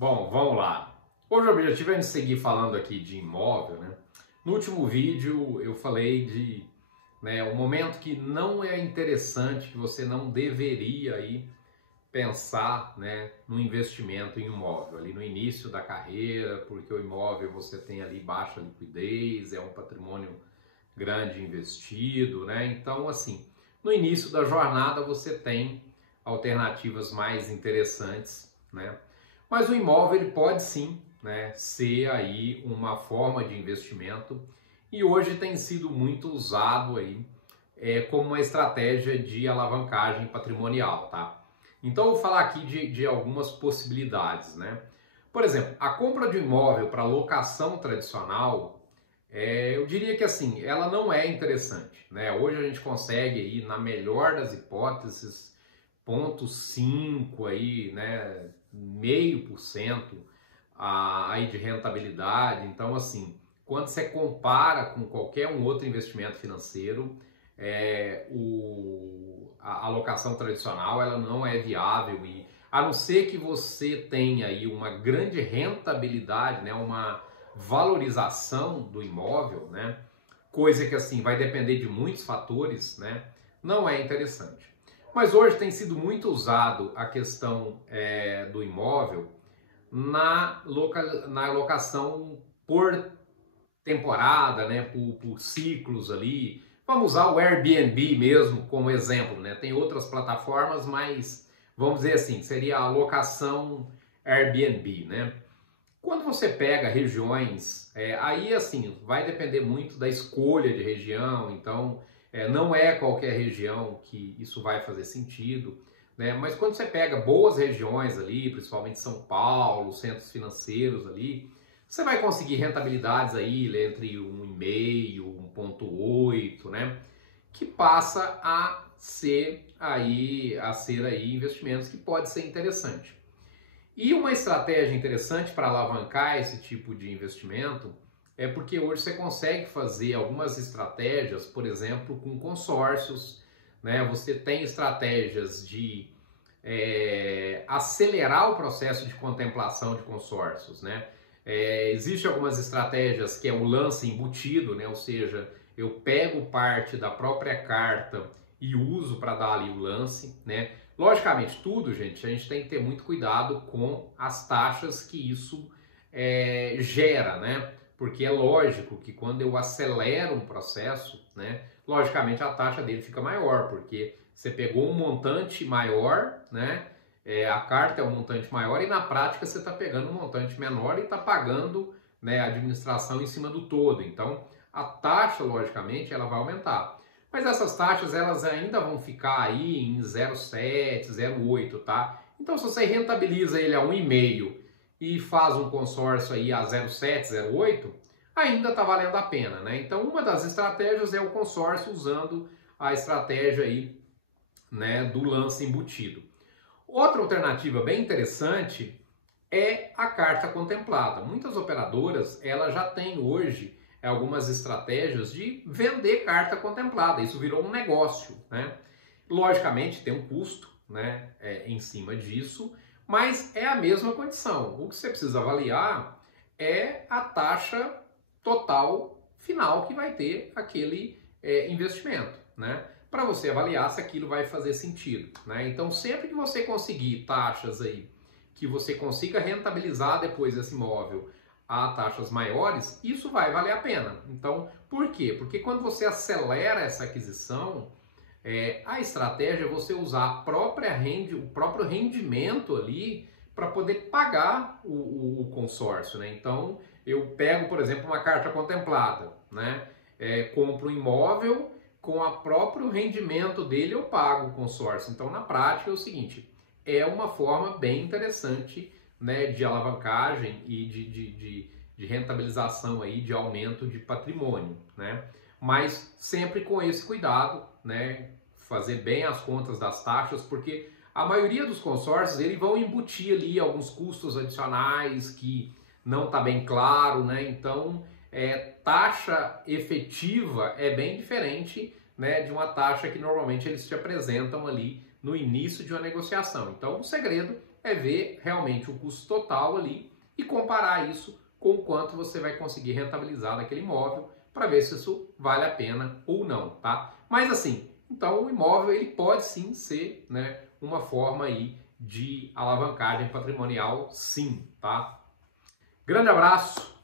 Bom, vamos lá. Hoje o objetivo é seguir falando aqui de imóvel, né? No último vídeo eu falei de um momento que não é interessante, que você não deveria aí pensar, no investimento em imóvel, ali no início da carreira, porque o imóvel você tem ali baixa liquidez, é um patrimônio grande investido, né? Então, assim, no início da jornada você tem alternativas mais interessantes, né? Mas o imóvel ele pode sim, ser aí uma forma de investimento e hoje tem sido muito usado aí como uma estratégia de alavancagem patrimonial, tá? Então eu vou falar aqui de algumas possibilidades, né? Por exemplo, a compra de um imóvel para locação tradicional, eu diria que assim, ela não é interessante, né? Hoje a gente consegue aí, na melhor das hipóteses, 0,5 aí, né? 0,5% aí de rentabilidade. Então, assim, quando você compara com qualquer um outro investimento financeiro, a alocação tradicional ela não é viável e a não ser que você tenha aí uma grande rentabilidade, né, uma valorização do imóvel, né, coisa que assim vai depender de muitos fatores, né, não é interessante. Mas hoje tem sido muito usado a questão do imóvel na locação por temporada, né, por ciclos ali. Vamos usar o Airbnb mesmo como exemplo, né? Tem outras plataformas, mas vamos dizer assim, seria a locação Airbnb, né? Quando você pega regiões, aí assim, vai depender muito da escolha de região, então não é qualquer região que isso vai fazer sentido, né? Mas quando você pega boas regiões ali, principalmente São Paulo, centros financeiros ali, você vai conseguir rentabilidades aí entre 1,5, 1,8, né? Que passa a ser aí investimentos que pode ser interessante. E uma estratégia interessante para alavancar esse tipo de investimento é porque hoje você consegue fazer algumas estratégias, por exemplo, com consórcios, né? Você tem estratégias de acelerar o processo de contemplação de consórcios, né? Existem algumas estratégias que é o lance embutido, né? Ou seja, eu pego parte da própria carta e uso para dar ali o lance, né? Logicamente, tudo, gente, a gente tem que ter muito cuidado com as taxas que isso gera, né? Porque é lógico que quando eu acelero um processo, né? Logicamente a taxa dele fica maior, porque você pegou um montante maior, né? A carta é um montante maior e na prática você está pegando um montante menor e está pagando, né, a administração em cima do todo. Então, a taxa, logicamente, ela vai aumentar. Mas essas taxas, elas ainda vão ficar aí em 0,7, 0,8, tá? Então, se você rentabiliza ele a 1,5 e faz um consórcio aí a 0,7, 0,8, ainda está valendo a pena, né? Então, uma das estratégias é o consórcio usando a estratégia aí, né, do lance embutido. Outra alternativa bem interessante é a carta contemplada. Muitas operadoras elas já têm hoje algumas estratégias de vender carta contemplada. Isso virou um negócio, né? Logicamente tem um custo, né, em cima disso, mas é a mesma condição. O que você precisa avaliar é a taxa total final que vai ter aquele investimento, né? Para você avaliar se aquilo vai fazer sentido, né? Então, sempre que você conseguir taxas aí, que você consiga rentabilizar depois esse imóvel a taxas maiores, isso vai valer a pena. Então, por quê? Porque quando você acelera essa aquisição, a estratégia é você usar o próprio rendimento ali para poder pagar o consórcio, né? Então, eu pego, por exemplo, uma carta contemplada, né? Compro um imóvel, com o próprio rendimento dele eu pago o consórcio. Então, na prática é o seguinte, é uma forma bem interessante, né, de alavancagem e de rentabilização aí, de aumento de patrimônio, né? Mas sempre com esse cuidado, né, fazer bem as contas das taxas, porque a maioria dos consórcios eles vão embutir ali alguns custos adicionais que não está bem claro, né? Então, taxa efetiva é bem diferente, né, de uma taxa que normalmente eles te apresentam ali no início de uma negociação. Então, o segredo é ver realmente o custo total ali e comparar isso com o quanto você vai conseguir rentabilizar daquele imóvel para ver se isso vale a pena ou não, tá? Mas assim, então o imóvel ele pode sim ser, né, uma forma aí de alavancagem patrimonial, sim, tá? Grande abraço!